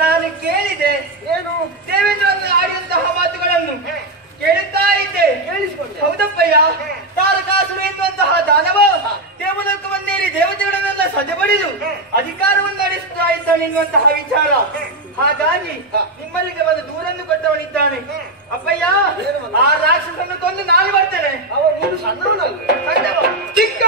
ನಾನು ಕೇಳಿದೆ ಏನು ದೇವೇಂದ್ರ ಆಡಿದಂತಹ ಮಾತುಗಳನ್ನು ಕೇಳುತ್ತಾ ಇದ್ದೆ. ಹೌದಪ್ಪಯ್ಯ, ತಾರಕಾಸುರ ಎನ್ನುವಂತಹ ದಾನವ ದೇವಲೋಕವನ್ನೇರಿ ದೇವತೆಗಳನ್ನೆಲ್ಲ ಸದೆಬಡಿದು ಅಧಿಕಾರವನ್ನು ನಡೆಸುತ್ತಾ ಇದ್ದಾನೆ ಎನ್ನುವಂತಹ ವಿಚಾರ. ಹಾಗಾಗಿ ನಿಮ್ಮಲ್ಲಿಗೆ ಒಂದು ದೂರನ್ನು ಕೊಟ್ಟವನಿದ್ದಾನೆ. ಅಪ್ಪಯ್ಯ, ಆ ರಾಕ್ಷಸನ್ನು ಕೊಂದು ನಾನು ಬರ್ತೇನೆ. ನೀನು ಸಣ್ಣವನಲ್ಲ, ಚಿಕ್ಕ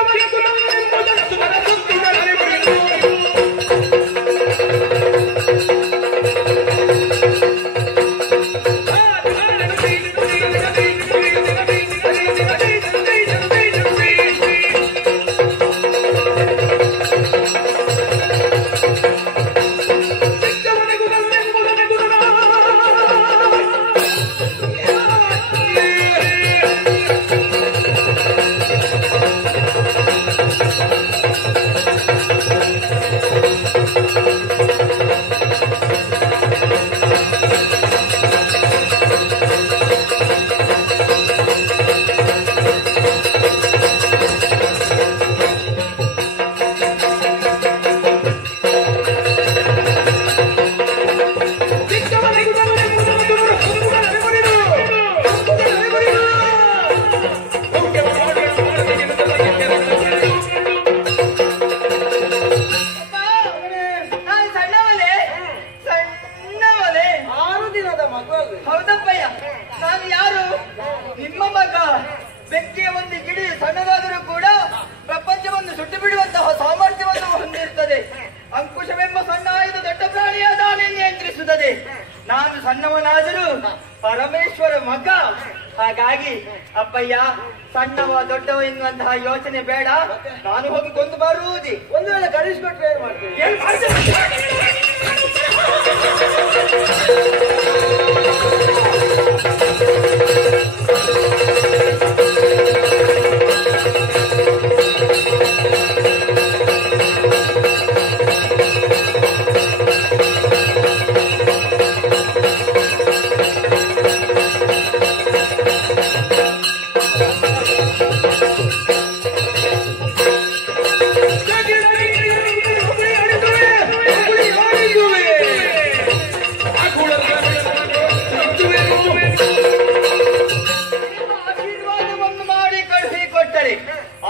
ಹೌದಪ್ಪಯ್ಯ, ನಾನು ಯಾರು? ನಿಮ್ಮ ಮಗ. ವ್ಯಕ್ತಿಯ ಒಂದು ಗಿಡಿ ಸಣ್ಣದಾದರೂ ಕೂಡ ಪ್ರಪಂಚವನ್ನು ಸುಟ್ಟು ಬಿಡುವಂತಹ ಸಾಮರ್ಥ್ಯವನ್ನು ಹೊಂದಿರುತ್ತದೆ. ಅಂಕುಶವೆಂಬ ಸಣ್ಣ ಆಯುಧ ದೊಡ್ಡ ಪ್ರಾಣಿಯ ದಾಳಿ ನಿಯಂತ್ರಿಸುತ್ತದೆ. ನಾನು ಸಣ್ಣವನಾದರೂ ಪರಮೇಶ್ವರ ಮಗ. ಹಾಗಾಗಿ ಅಪ್ಪಯ್ಯ, ಸಣ್ಣವ ದೊಡ್ಡವ ಎನ್ನುವಂತಹ ಯೋಚನೆ ಬೇಡ. ನಾನು ಹೋಗಿ ಕೊಂದು ಬರುವುದೇ. ಒಂದು ವೇಳೆ ಕಳಿಸ್ಕೊಟ್ರೆ ಏನ್ ಮಾಡ್ತೀನಿ? ಏನ್ ಮಾಡ್ತೇನೆ?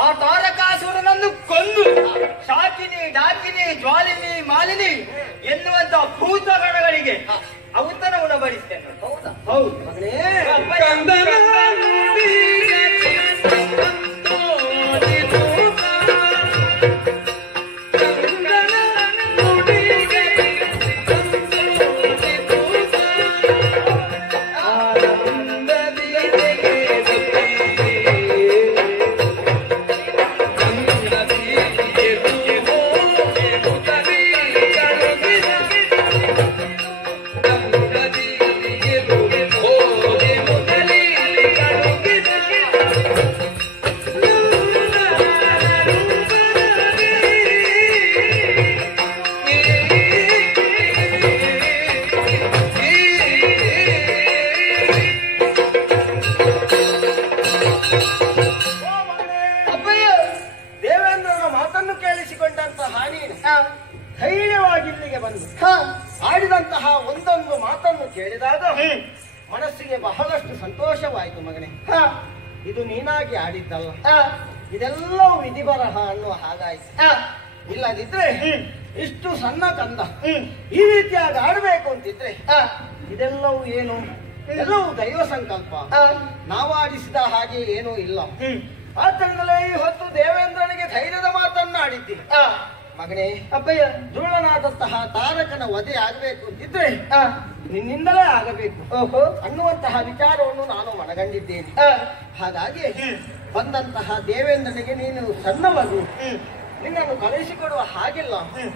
ಆ ತಾರಕಾಸುರನನ್ನು ಕೊಂದು ಶಾಕಿನಿ, ಡಾಕಿನಿ, ಜ್ವಾಲಿನಿ, ಮಾಲಿನಿ ಎನ್ನುವಂತಹ ಭೂತಗಣಗಳಿಗೆ ಔತಣ ಉಣಬಡಿಸ್ತೇನೆ. ಹೌದಾ? ಹೌದು ಮಗನೇ, ಕಳಿಸಿಕೊಂಡಂತಹ ನೀನು ಆ, ಧೈರ್ಯವಾಗಿ ಇಲ್ಲಿಗೆ ಬಂದು ಹಾ, ಆಡಿದಂತಹ ಒಂದೊಂದು ಮಾತನ್ನು ಕೇಳಿದಾಗ ಹ್ಮ್, ಮನಸ್ಸಿಗೆ ಬಹಳಷ್ಟು ಸಂತೋಷವಾಯಿತು ಮಗನೇ. ಹಾ, ಇದು ನೀನಾಗಿ ಆಡಿದ್ದಲ್ಲ, ಆ, ಇದೆಲ್ಲವೂ ವಿಧಿ ಬರಹ ಅನ್ನುವ ಹಾಗಾಯ್ತು. ಆ, ಇಲ್ಲದಿದ್ರೆ ಹ್ಮ್, ಇಷ್ಟು ಸಣ್ಣ ಕಂದ ಹ್ಮ್, ಈ ರೀತಿಯಾಗಿ ಆಡಬೇಕು ಅಂತಿದ್ರೆ ಆ, ಇದೆಲ್ಲವೂ ಏನು, ಎಲ್ಲವೂ ದೈವ ಸಂಕಲ್ಪ. ಆ, ನಾವು ಆಡಿಸಿದ ಹಾಗೆ ಏನೂ ಇಲ್ಲ. ಹ್ಮ್, ಆದ್ದರಿಂದಲೇ ಈ ಹೊತ್ತು ದೇವೇಂದ್ರನಿಗೆ ಧೈರ್ಯದ ಮಾತನ್ನ ಆಡಿದ್ದೀನಿ. ಆ, ಮಗನೇ, ಅಪ್ಪಯ್ಯ, ದುರುಳನಾದಂತಹ ತಾರಕನ ವಧೆ ಆಗಬೇಕು ಅಂತಿದ್ರೆ ಆ, ನಿನ್ನಿಂದಲೇ ಆಗಬೇಕು ಓಹೋ, ಅನ್ನುವಂತಹ ವಿಚಾರವನ್ನು ನಾನು ಮನಗಂಡಿದ್ದೇನೆ. ಆ, ಹಾಗಾಗಿ ಹ್ಮ್, ಬಂದಂತಹ ದೇವೇಂದ್ರನಿಗೆ ನೀನು ಸಣ್ಣ ಮಗು, ಹ್ಮ್, ನಿನ್ನನ್ನು ಕಳಿಸಿಕೊಡುವ ಹಾಗಿಲ್ಲ ಹ್ಮ್,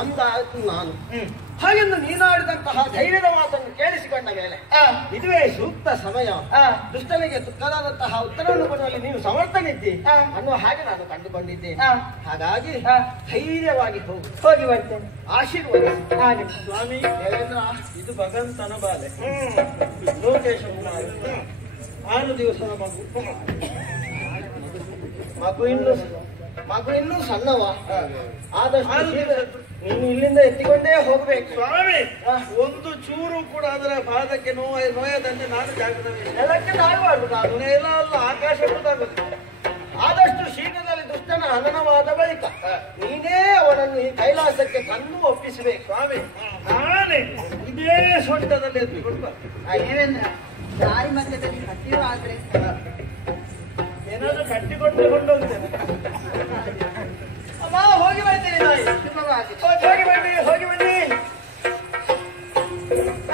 ಅಂದಾಯ್ತು ನಾನು. ಹ್ಮ್, ಹಾಗೆಂದು ನೀನಾಡಿದಂತಹ ಧೈರ್ಯದ ಮಾತನ್ನು ಕೇಳಿಸಿಕೊಂಡ ಮೇಲೆ ಆ, ಇದುವೇ ಸೂಕ್ತ ಸಮಯ. ಆ, ದುಷ್ಟನಿಗೆ ತುಕ್ಕದಾದಂತಹ ಉತ್ತರವನ್ನು ಕೊಡುವಲ್ಲಿ ನೀನು ಸಮರ್ಥನಿದ್ದಿ ಆ. ಅನ್ನುವ ಹಾಗೆ ನಾನು ಕಂಡುಕೊಂಡಿದ್ದೇನೆ. ಆ. ಹಾಗಾಗಿ ಆ. ಧೈರ್ಯವಾಗಿ ಹೋಗು, ಹೋಗಿ ಬರ್ತೇನೆ. ಆಶೀರ್ವದಿಸಿ. ಹಾಗೆ. ಸ್ವಾಮಿ ದೇವೇಂದ್ರ, ಇದು ಭಗವಂತನ ಬಾಲೆ. ಹ್ಮ್, ಲೋಕೇಶ ಕುಮಾರ 6 ದಿವಸದ ಮಗು. ಮಗು ಇನ್ನೂ ಸಣ್ಣವ. ಆದಷ್ಟು 6 ಶೀಘ್ರ ದಿವಸದ್ದು. ನೀನು ಇಲ್ಲಿಂದ ಎತ್ತಿಕೊಂಡೇ ಹೋಗ್ಬೇಕು. ಸ್ವಾಮಿ, ಆ. ಒಂದು ಚೂರು ಕೂಡ ಅದರ ಪಾದಕ್ಕೆ ನೋಯದಂತೆ ನಾನು ಜಾಗದಲ್ಲಿ ನೆಲಕ್ಕೆ ತಾಗಬಾರ್ದು ನಾನು. ನೆಲ ಅಲ್ಲ, ಆಕಾಶ ಗೊತ್ತಾಗುತ್ತೆ. ಆದಷ್ಟು ಶೀಘ್ರದಲ್ಲಿ ದುಷ್ಟನ ಹನನವಾದ ಬಳಿಕ ನೀನೇ ಅವನನ್ನು ಈ ಕೈಲಾಸಕ್ಕೆ ತಂದು ಒಪ್ಪಿಸಬೇಕು. ಸ್ವಾಮಿ, ನಾನೇ ಇದೇ ಸೊಂಟದಲ್ಲಿ ಎತ್ತಿಕೊಂಡು ಬಾ. ದೇವೇಂದ್ರ, ದಾರಿ ಮಧ್ಯದಲ್ಲಿ ಹತ್ತಿರ ಆದ್ರೆ ಏನಾದ್ರೂ ಕಟ್ಟಿಕೊಂಡು ಕೊಂಡೋಗ್ತೇನೆ. ಅಮ್ಮ, ಹೋಗಿ ಬರ್ತೇನೆ ನಾಯಿ. ಶುಭವಾಗಿ. ಹೋಗಿ ಬನ್ನಿ, ಹೋಗಿ ಬನ್ನಿ.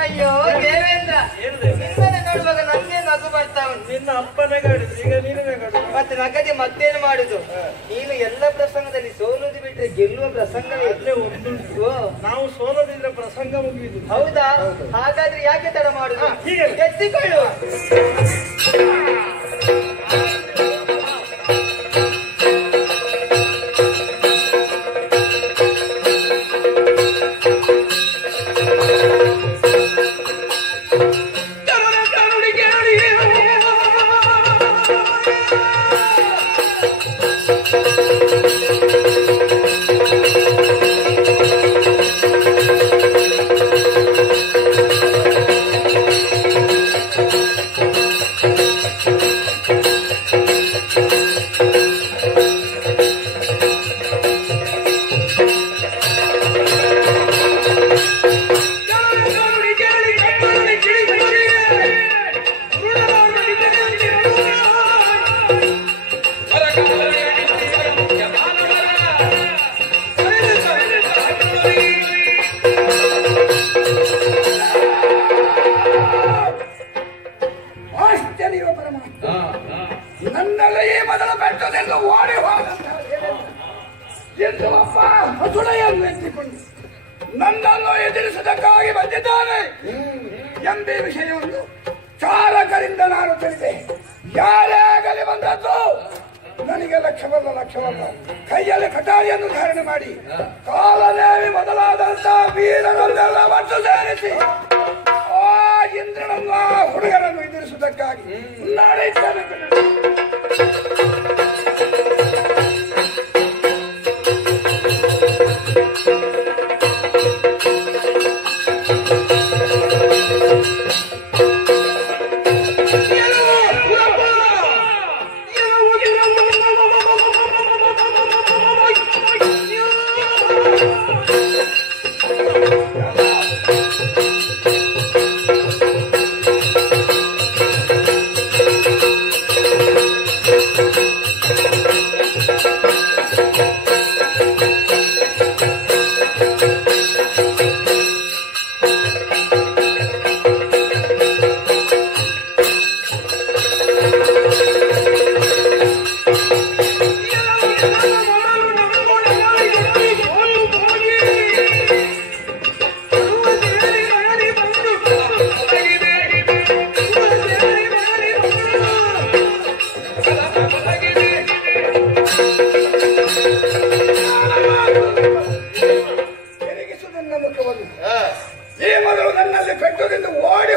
ಅಯ್ಯೋ ದೇವೇಂದ್ರ, ಏನು ದೇವ? ನಿಮ್ಮನ್ನ ನೋಡುವಾಗ ನನ್ಗೆ ನಗು ಬರ್ತಾ ಉಂಟು. ನಿನ್ನ ಅಪ್ಪನೇ ಕಾಡಿದ್ರು, ಈಗ ನೀನೇ ಕಾಡು. ಮತ್ತೆ ನಗದೆ ಮತ್ತೇನು ಮಾಡುದು? ನೀನು ಎಲ್ಲ ಪ್ರಸಂಗದಲ್ಲಿ ಸೋಲುದು ಬಿಟ್ರೆ ಗೆಲ್ಲುವ ಪ್ರಸಂಗವೇ ಇಲ್ಲ. ಅಲ್ಲೇ ಒಂದುಂಟು, ಓ, ನಾವು ಸೋಲದಿದ್ರೆ ಪ್ರಸಂಗ ಮುಗಿಯುದು. ಹೌದಾ? ಹಾಗಾದ್ರೆ ಯಾಕೆ ತಡ ಮಾಡುದು? ಹೀಗೆ. ಎತ್ತಿಕೊಳ್ಳು. ಆಶ್ಚರ್ಯ ಪರಮಾತ್ಮ, ನನ್ನಲ್ಲಿಯೇ ಮೊದಲ ಬೆಟ್ಟದೆಂದು ಓಡಿ ಹೋದಂತ ಎಂದು ಅಪ್ಪ ಹಸುಳೆಯನ್ನು ಎತ್ತಿಕೊಂಡು ನನ್ನನ್ನು ಎದುರಿಸುವುದಕ್ಕಾಗಿ ಬಂದಿದ್ದಾನೆ ಎಂಬ ವಿಷಯವನ್ನು ಚಾಲಕರಿಂದ ನಾನು ತಿಳಿದೆ. ಯಾರೇ ಆಗಲಿ ಬಂದದ್ದು ನನಗೆ ಲಕ್ಷ್ಯವಲ್ಲ. ಕೈಯಲ್ಲಿ ಕಟಾರಿಯನ್ನು ಧಾರಣೆ ಮಾಡಿ ಕಾಲನೇವಿ ಮೊದಲಾದಂತ ವೀರರನ್ನೆಲ್ಲ ಒಟ್ಟು ಸೇರಿಸಿ ಆ ಇಂದ್ರನನ್ನ ಹುಡುಗರನ್ನು ಎದುರಿಸುವುದಕ್ಕಾಗಿ ನಡೆಯುತ್ತಾನೆ. ಈ ಮೊದಲು ನನ್ನಲ್ಲಿ ಪೆಟ್ಟುಗೆಂದು ಓಡಿ